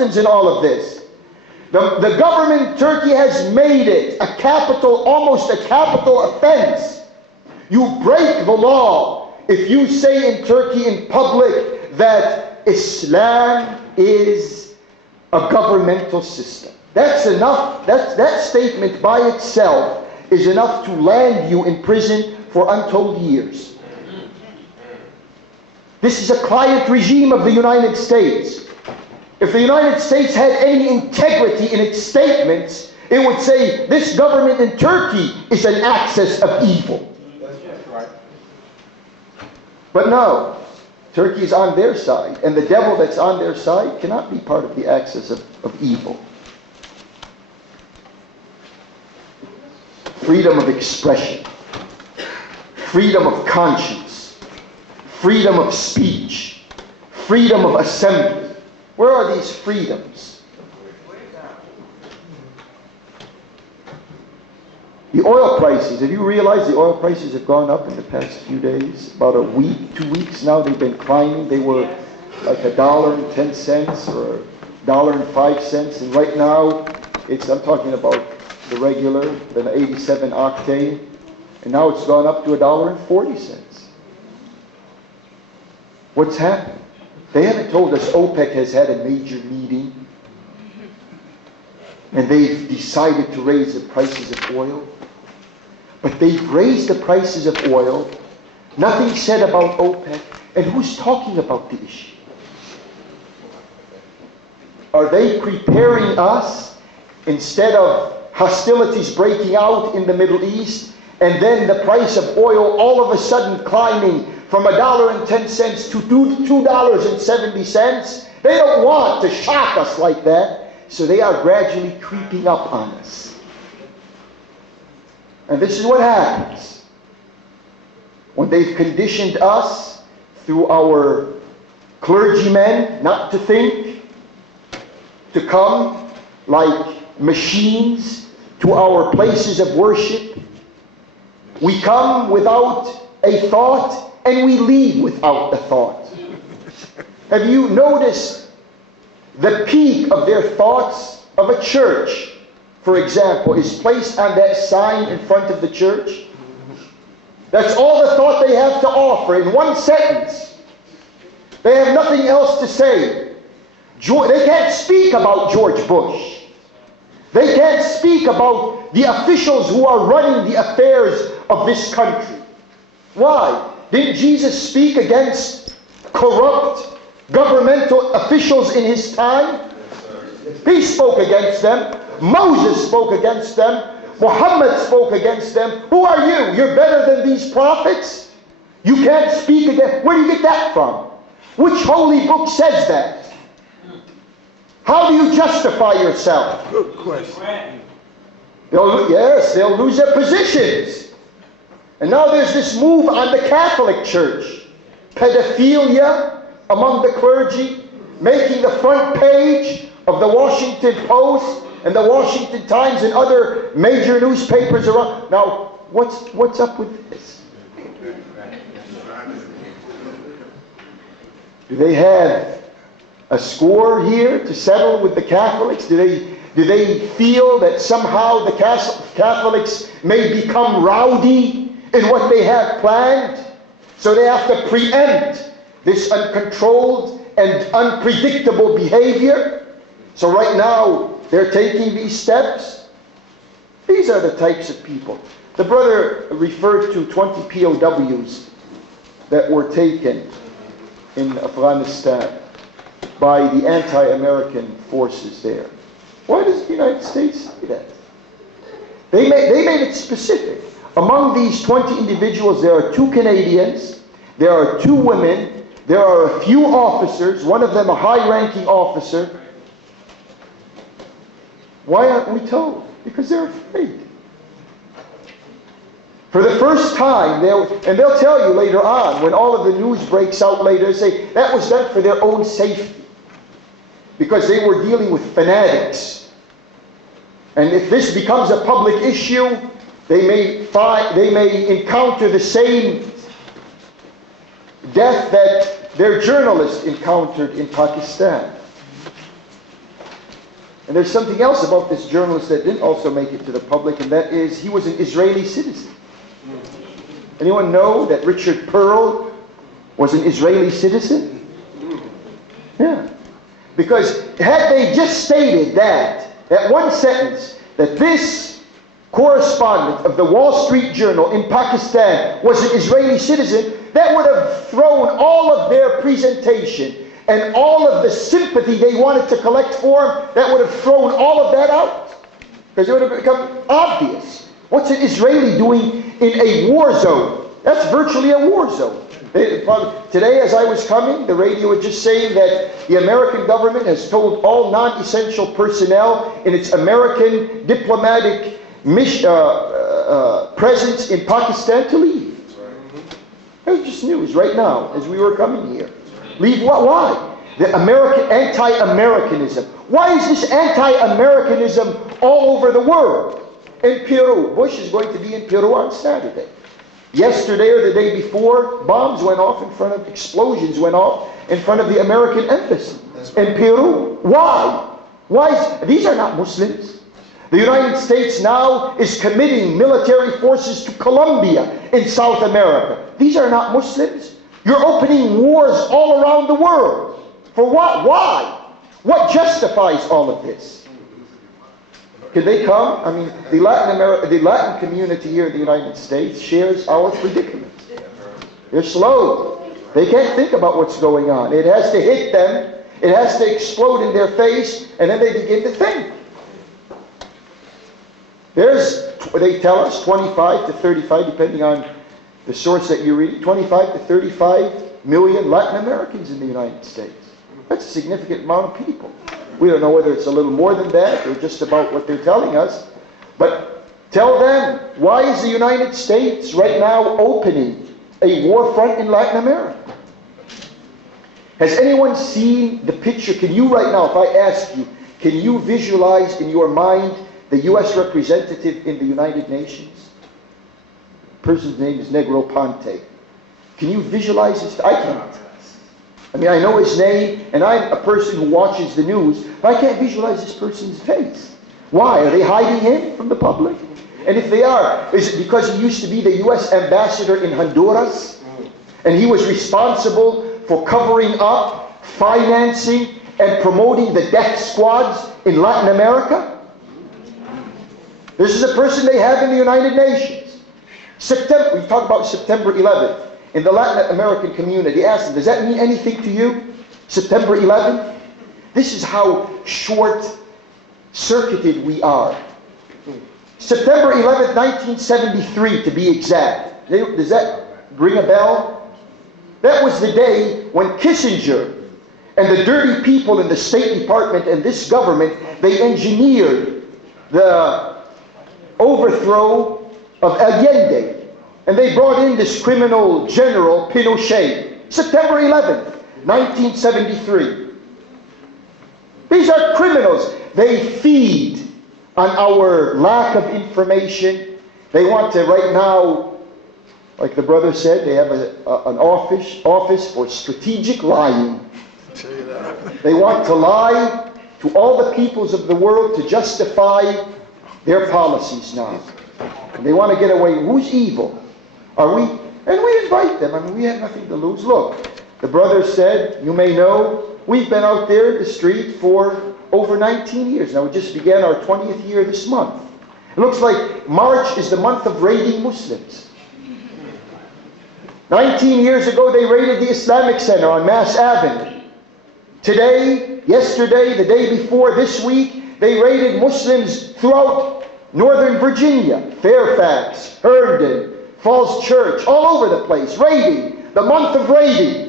Muslims in all of this. The government in Turkey has made it a capital, almost a capital offense. You break the law if you say in Turkey in public that Islam is a governmental system. That's enough. That statement by itself is enough to land you in prison for untold years. This is a client regime of the United States. If the United States had any integrity in its statements, it would say this government in Turkey is an axis of evil. But no, Turkey is on their side, and the devil that's on their side cannot be part of the axis of evil. Freedom of expression, freedom of conscience, freedom of speech, freedom of assembly. Where are these freedoms? The oil prices, have you realized the oil prices have gone up in the past few days? About a week, 2 weeks now, they've been climbing. They were like $1.10 or $1.05, and right now, I'm talking about the regular, the 87 octane, and now it's gone up to $1.40. What's happened? They haven't told us OPEC has had a major meeting and they've decided to raise the prices of oil. But they've raised the prices of oil. Nothing said about OPEC. And who's talking about the issue? Are they preparing us, instead of hostilities breaking out in the Middle East, and then the price of oil all of a sudden climbing from $1.10 to $2.70? They don't want to shock us like that, so they are gradually creeping up on us. And this is what happens when they've conditioned us through our clergymen not to think, to come like machines to our places of worship. We come without a thought and we leave without a thought. Have you noticed the peak of their thoughts of a church, for example, is placed on that sign in front of the church? That's all the thought they have to offer in one sentence. They have nothing else to say. They can't speak about George Bush. They can't speak about the officials who are running the affairs of this country. Why? Didn't Jesus speak against corrupt governmental officials in his time? He spoke against them. Moses spoke against them. Muhammad spoke against them. Who are you? You're better than these prophets? You can't speak against. Where do you get that from? Which holy book says that? How do you justify yourself? Good question. They'll lose their positions. And now there's this move on the Catholic Church. Pedophilia among the clergy, making the front page of the Washington Post and the Washington Times and other major newspapers around. Now, what's up with this? Do they have a score here to settle with the Catholics? Do they feel that somehow the Catholics may become rowdy in what they have planned? So they have to preempt this uncontrolled and unpredictable behavior. So right now, they're taking these steps. These are the types of people. The brother referred to 20 POWs that were taken in Afghanistan by the anti-American forces there. Why does the United States do that? They made it specific. Among these 20 individuals, there are 2 Canadians, there are 2 women, there are a few officers, one of them a high-ranking officer. Why aren't we told? Because they're afraid. For the first time, and they'll tell you later on, when all of the news breaks out later, they say that was done for their own safety. Because they were dealing with fanatics. And if this becomes a public issue, they may encounter the same death that their journalist encountered in Pakistan. And there's something else about this journalist that didn't also make it to the public, and that is he was an Israeli citizen. Anyone know that Richard Pearl was an Israeli citizen? Yeah. Because had they just stated that one sentence, that this correspondent of the Wall Street Journal in Pakistan was an Israeli citizen, that would have thrown all of their presentation and all of the sympathy they wanted to collect for him, that would have thrown all of that out. Because it would have become obvious. What's an Israeli doing in a war zone? That's virtually a war zone. Today, as I was coming, the radio was just saying that the American government has told all non-essential personnel in its American diplomatic presence in Pakistan to leave. That was just news right now as we were coming here. Leave what? Why? The anti-Americanism. Why is this anti-Americanism all over the world? In Peru. Bush is going to be in Peru on Saturday. Yesterday or the day before, explosions went off in front of the American embassy in Peru. Why? These are not Muslims. The United States now is committing military forces to Colombia in South America. These are not Muslims. You're opening wars all around the world. For what? Why? What justifies all of this? Can they come? I mean, the Latin community here in the United States shares our predicament. They're slow. They can't think about what's going on. It has to hit them. It has to explode in their face, and then they begin to think. They tell us 25 to 35, depending on the source that you read, 25 to 35 million Latin Americans in the United States. That's a significant amount of people. We don't know whether it's a little more than that or just about what they're telling us. But tell them, why is the United States right now opening a war front in Latin America? Has anyone seen the picture? Can you right now, if I ask you, can you visualize in your mind the U.S. representative in the United Nations? The person's name is Panther. Can you visualize this? I can't. I mean, I know his name, and I'm a person who watches the news, but I can't visualize this person's face. Why? Are they hiding him from the public? And if they are, is it because he used to be the U.S. ambassador in Honduras? And he was responsible for covering up, financing, and promoting the death squads in Latin America? This is a person they have in the United Nations. We talk about September 11th. In the Latin American community, ask them, does that mean anything to you? September 11th? This is how short-circuited we are. September 11th, 1973 to be exact. Does that ring a bell? That was the day when Kissinger and the dirty people in the State Department and this government, they engineered the overthrow of Allende. And they brought in this criminal general, Pinochet. September 11th, 1973. These are criminals. They feed on our lack of information. They want to, right now, like the brother said, they have an office for strategic lying. They want to lie to all the peoples of the world to justify their policies now. And they want to get away. Who's evil? Are we? And we invite them. I mean, we have nothing to lose. Look, the brother said, you may know, we've been out there in the street for over 19 years. Now, we just began our 20th year this month. It looks like March is the month of raiding Muslims. 19 years ago, they raided the Islamic Center on Mass Avenue. Today, yesterday, the day before, this week, they raided Muslims throughout Northern Virginia, Fairfax, Herndon, Falls Church, all over the place, raiding, the month of raiding.